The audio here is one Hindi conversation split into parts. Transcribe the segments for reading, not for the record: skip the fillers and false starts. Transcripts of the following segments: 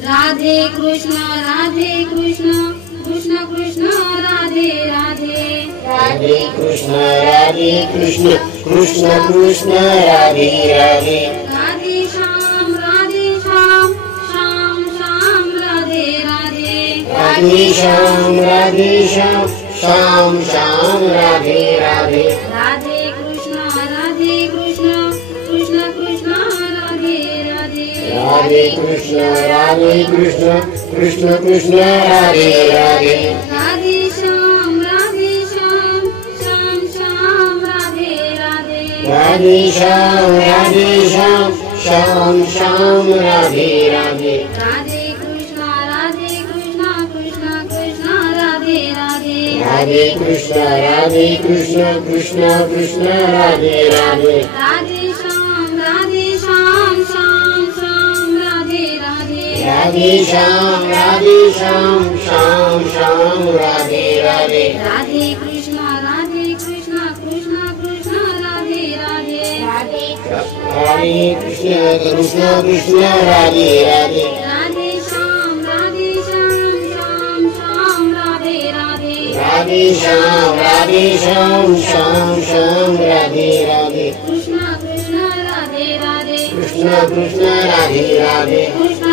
राधे कृष्ण कृष्ण कृष्ण राधे राधे। राधे कृष्ण कृष्ण कृष्ण राधे राधे। राधे श्याम श्याम श्याम राधे राधे। राधे श्याम श्याम श्याम राधे राधे। राधे कृष्ण कृष्ण कृष्ण राधे राधे। राधे कृष्ण कृष्ण कृष्ण राधे राधे। राधे श्याम श्याम श्याम राधे राधे। राधे श्याम श्याम श्याम राधे राधे। राधे कृष्ण कृष्ण कृष्ण राधे राधे। राधे कृष्ण कृष्ण कृष्ण राधे राधे। राधे श्याम श्याम श्याम राधे राधे। राधे श्याम श्याम श्याम राधे राधे। राधे कृष्ण कृष्ण कृष्ण राधे राधे। राधे कृष्ण कृष्ण राधे राधे। राधे श्याम श्याम श्याम राधे राधे। राधे श्याम श्याम श्याम राधे राधे। कृष्ण राधे राधे। कृष्ण राधे राधे। कृष्ण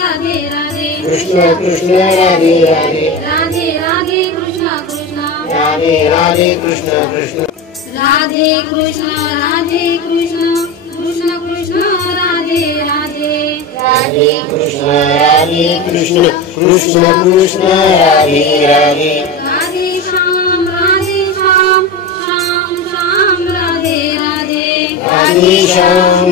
राधे राधे। कृष्ण राधे राधे। राधे राधे कृष्ण राधे कृष्ण कृष्ण। राधे कृष्ण कृष्ण कृष्ण राधे राधे। राधे कृष्ण कृष्ण कृष्ण राधे राधे। राधे श्याम श्याम श्याम राधे राधे। राधे श्याम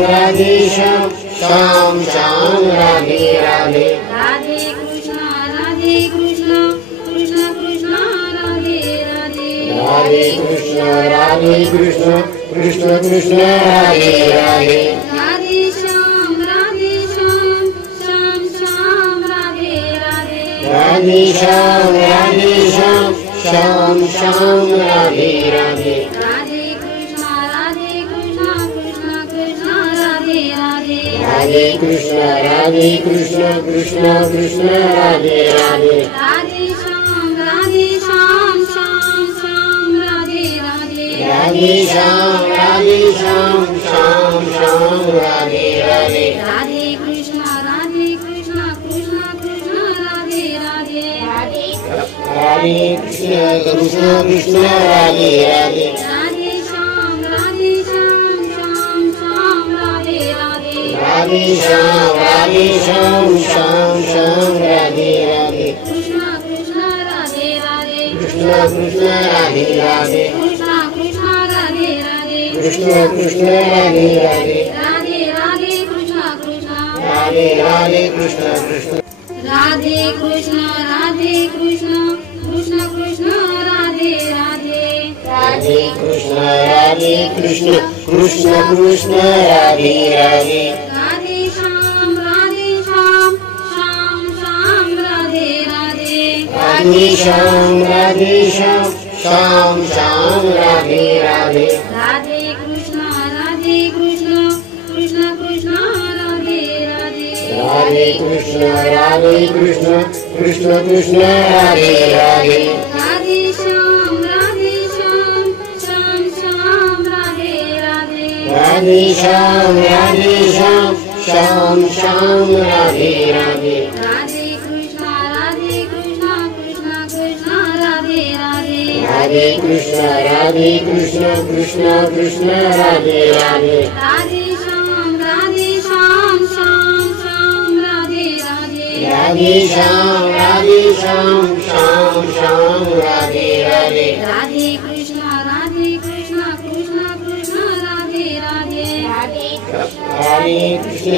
श्याम श्याम राधे राधे। राधे कृष्ण कृष्ण कृष्ण राधे राधे। राधे कृष्ण कृष्ण कृष्ण राधे राधे। राधे श्याम श्याम श्याम राधे राधे। राधे श्याम श्याम श्याम राधे राधे। राधे कृष्ण कृष्ण कृष्ण राधे राधे। राधे कृष्ण कृष्ण कृष्ण राधे राधे। राधे श्याम श्याम श्याम राधे राधे। राधे श्याम श्याम श्याम राधे राधे। राधे कृष्ण कृष्ण कृष्ण राधे राधे। राधे कृष्ण कृष्ण राधे राधे। राधे श्याम श्याम श्याम राधे राधे। राधे श्याम श्याम श्याम राधे राधे। कृष्ण राधे राधे। कृष्ण राधे राधे। कृष्ण राधे राधे। कृष्ण राधे राधे। राधे राधे कृष्ण राधे कृष्ण कृष्ण। राधे कृष्ण कृष्ण कृष्ण राधे राधे। राधे कृष्ण कृष्ण कृष्ण राधे राधे। राधे श्याम श्याम राधे राधे। राधे श्याम श्याम श्याम राधे राधे। राधे कृष्ण कृष्ण कृष्ण राधे राधे। राधे कृष्ण कृष्ण कृष्ण राधे राधे। राधे श्याम श्याम राधे राधे। राधे श्याम श्याम श्याम राधे राधे। राधे कृष्ण कृष्ण कृष्ण राधे राधे। राधे कृष्ण कृष्ण कृष्ण राधे राधे। राधे श्याम श्याम राधे राधे। राधे श्याम श्याम श्याम राधे राधे। राधे कृष्ण कृष्ण कृष्ण राधे राधे। राधे कृष्ण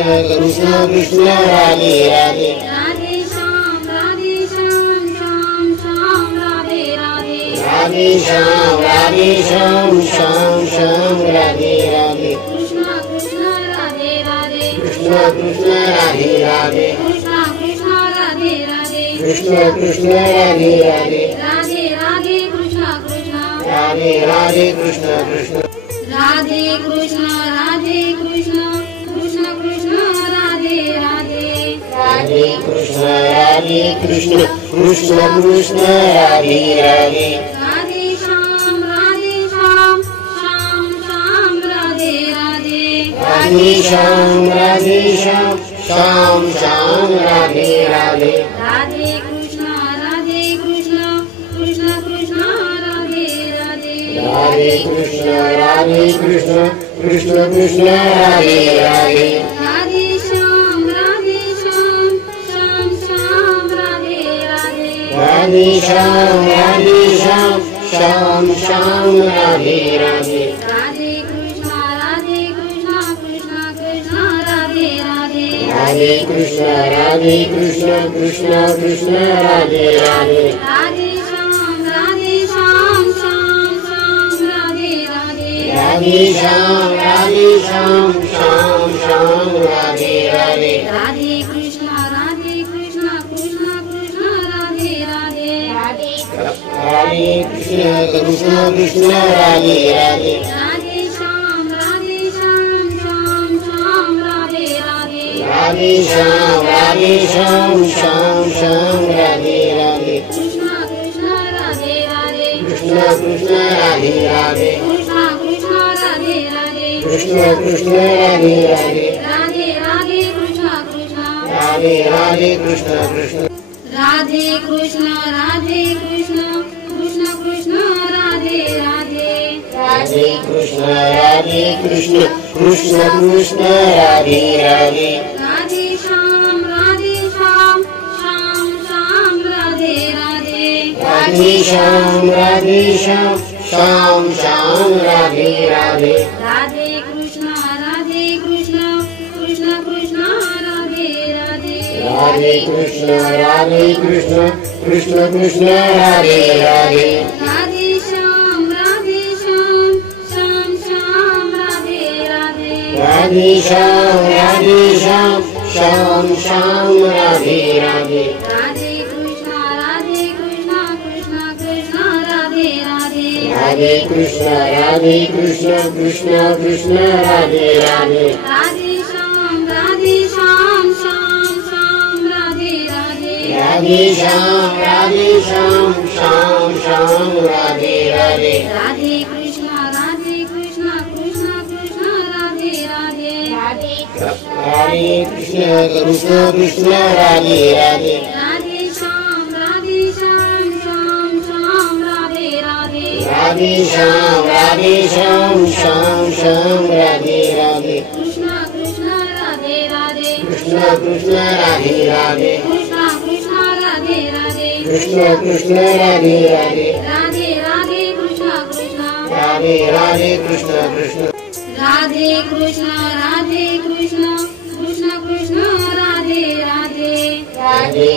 कृष्ण राधे राधे। राधे श्याम श्याम राधे राधे। राधे श्याम श्याम श्याम राधे राधे। कृष्ण राधे राधे। कृष्ण राधे राधे। कृष्ण राधे राधे। कृष्ण राधे राधे। राधे राधे कृष्ण राधे कृष्ण कृष्ण। राधे कृष्ण कृष्ण कृष्ण राधे राधे। राधे कृष्ण कृष्ण कृष्ण राधे राधे राधे श्याम श्याम श्याम राधे राधे राधे श्याम श्याम श्याम राधे राधे राधे कृष्ण कृष्ण कृष्ण राधे राधे राधे कृष्ण कृष्ण कृष्ण राधे राधे राधे श्याम श्याम श्याम राधे राधे राधे श्याम श्याम श्याम राधे राधे राधे कृष्ण कृष्ण कृष्ण राधे राधे राधे कृष्ण कृष्ण कृष्ण राधे राधे राधे श्याम श्याम श्याम राधे राधे राधे श्याम श्याम श्याम राधे राधे राधे कृष्ण कृष्ण कृष्ण राधे राधे राधे कृष्ण कृष्ण राधे राधे राधे श्याम श्याम श्याम राधे राधे राधे श्याम श्याम राधे राधे कृष्ण राधे राधे कृष्ण राधे राधे कृष्ण कृष्ण राधे राधे राधे राधे राधे राधे कृष्ण राधे राधे कृष्ण कृष्ण राधे कृष्ण कृष्ण कृष्ण राधे राधे राधे कृष्ण कृष्ण कृष्ण राधे राधे राधे श्याम श्याम राधे राधे राधे श्याम श्याम राधे राधे राधे कृष्ण कृष्ण कृष्ण राधे राधे राधे कृष्ण कृष्ण कृष्ण राधे राधे राधे श्याम श्याम राधे राधे राधे श्याम श्याम राधे राधे राधे कृष्ण कृष्ण कृष्ण राधे राधे राधे कृष्ण कृष्ण कृष्ण राधे राधे राधे श्याम श्याम राधे राधे राधे श्याम श्याम राधे राधे राधे कृष्ण कृष्ण कृष्ण राधे राधे राधे कृष्ण कृष्ण राधे राधे राधे श्याम श्याम राधे राधे राधे श्याम श्याम राधे राधे कृष्ण राधे राधे कृष्ण राधे राधे कृष्ण राधे राधे कृष्ण राधे राधे राधे राधे कृष्ण राधे कृष्ण कृष्ण राधे कृष्ण कृष्ण कृष्ण राधे राधे राधे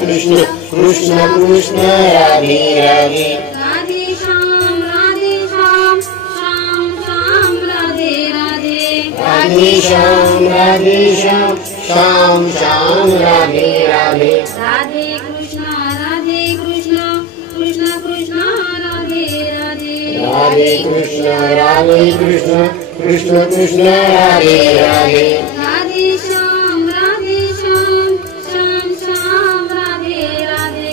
कृष्ण कृष्ण कृष्ण राधे राधे राधे श्याम श्याम राधे राधे राधे श्याम श्याम राधे राधे राधे कृष्ण कृष्ण कृष्ण राधे राधे राधे कृष्ण कृष्ण कृष्ण राधे राधे राधे श्याम श्याम राधे राधे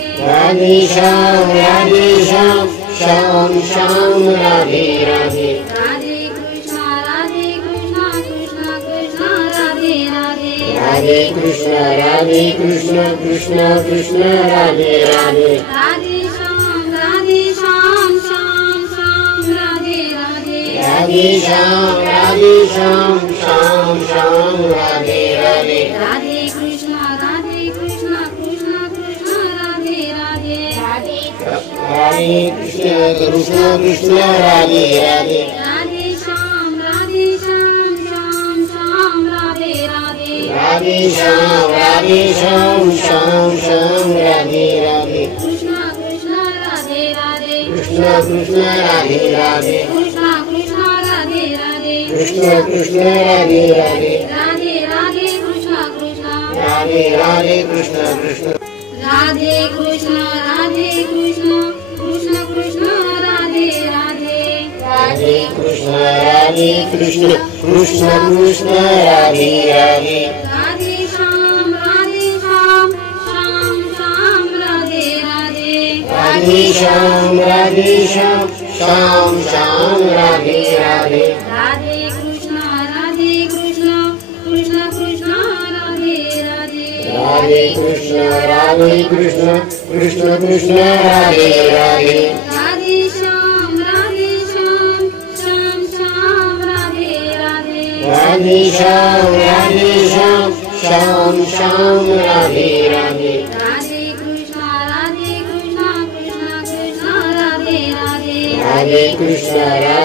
राधे श्याम श्याम राधे राधे राधे कृष्ण कृष्ण कृष्ण राधे राधे राधे कृष्ण कृष्ण कृष्ण राधे राधे राधे श्याम श्याम राधे राधे राधे श्याम श्याम राधे राधे राधे कृष्ण कृष्ण कृष्ण राधे राधे राधे कृष्ण कृष्ण राधे राधे राधे श्याम श्याम राधे राधे राधे श्याम श्याम राधे राधे कृष्ण राधे राधे कृष्ण राधे राधे कृष्ण राधे राधे कृष्ण राधे राधे राधे राधे कृष्ण राधे कृष्ण कृष्ण राधे कृष्ण कृष्ण राधे राधे राधे कृष्ण कृष्ण कृष्ण राधे राधे राधे श्याम श्याम श्याम श्याम राधे राधे राधे कृष्ण कृष्ण कृष्ण राधे राधे राधे कृष्ण कृष्ण कृष्ण राधे राधे राधे श्याम श्याम श्याम राधे राधे राधे श्याम श्याम श्याम राधे राधे राधे कृष्ण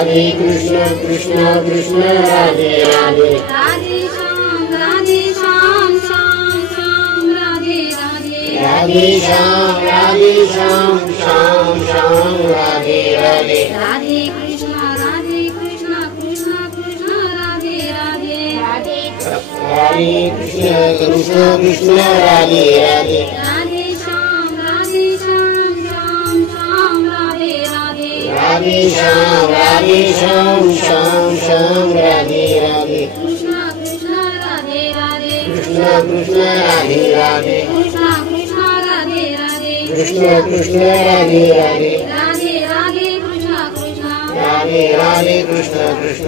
कृष्ण कृष्ण राधे राधे राधे कृष्ण कृष्ण कृष्ण राधे राधे राधे श्याम श्याम श्याम राधे राधे राधे श्याम श्याम राधे राधे राधे कृष्ण कृष्ण कृष्ण राधे राधे राधे कृष्ण कृष्ण राधे राधे राधे श्याम श्याम श्याम राधे राधे राधे श्याम श्याम राधे राधे कृष्ण राधे राधे कृष्ण राधे राधे कृष्ण राधे राधे कृष्ण राधे राधे राधे कृष्ण राधे कृष्ण कृष्ण